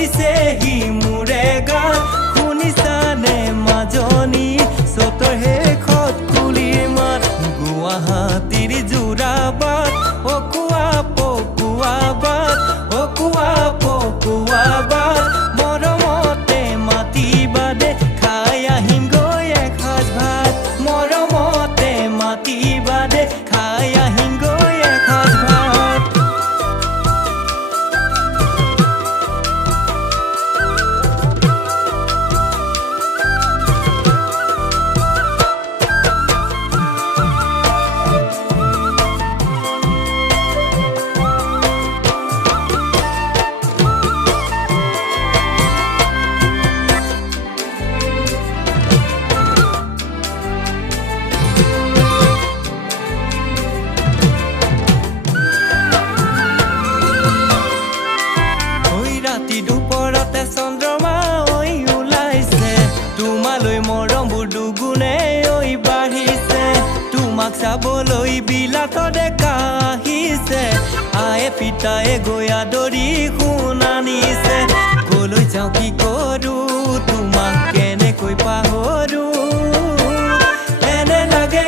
পৰিছেহি মোৰে গাত শুনিছানে মাজনী চতৰ শেষত কুলিৰ মাত গুৱাহাটীৰ যোৰাবাট অকুৱা পকুৱা বাট অকুৱা পকুৱা বাট মৰমতে মাতিবা দে খাই আহিম গৈ এসাঁজ ভাত মৰমতে মাতিবা দে খাই আহিম গৈ এসাঁজ ভাত দুপৰতে চন্দ্ৰমা ঐ ওলাইছে তোমালৈ মৰমবোৰ দুগুণে ঐ বাঢ়িছে তোমাক চাবলৈ বিলাতত ডেকা আহিছে আয়ে পিতায়ে গৈ আদৰি শুনানিছে কলৈ যাওঁ কি কৰোঁ তোমাক কেনেকৈ পাহৰোঁ এনে লাগে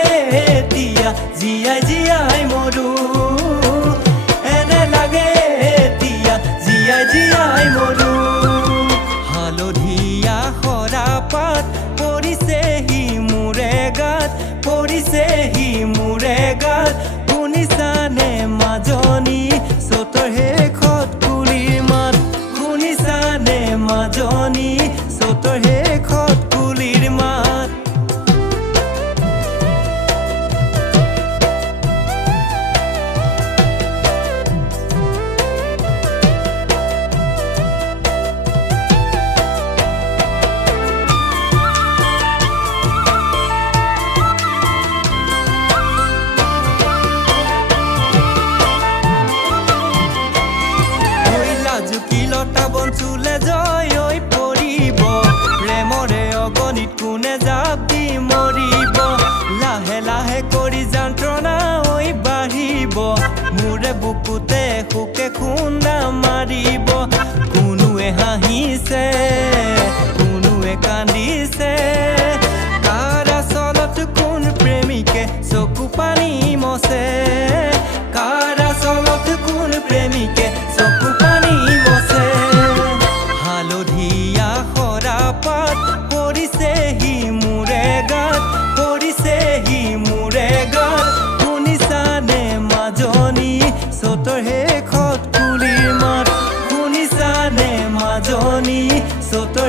এতিয়া জীয়াই জীয়াই মৰোঁ এনে লাগে এতিয়া জীয়াই জীয়াই মৰোঁ হালধীয়া সৰাপাত পৰিছেহি মোৰে গাত পৰিছেহি মোৰে গাত শুনিছানে মাজনী চতৰ শেষত কুলিৰ মাত শুনিছানে মাজনী চতৰ শেষত কুলিৰ মাত জুকিলতা বঞ্চুলে জয় ঐ পৰিব প্ৰেমৰে অগণিত কোনে জাপ দি মৰিব লাহে লাহে কৰি যন্ত্ৰণা ঐ বাঢ়িব মোৰে বুকুতে সুকে খুন্দা মাৰিব কোনোৱে হাঁহিছে কোনোৱে কান্দিছে কাৰ আচলত কোন প্ৰেমিকে চকু পানী মচে কাৰ আচলত কোন প্ৰেমিকে চকু পানী মচে হালধীয়া সৰাপাত পৰিছেহি মোৰে গাত পৰিছেহি মোৰে গাত শুনিছানে মাজনী চতৰ শেষত কুলিৰ মাত শুনিছানে মাজনী চতৰ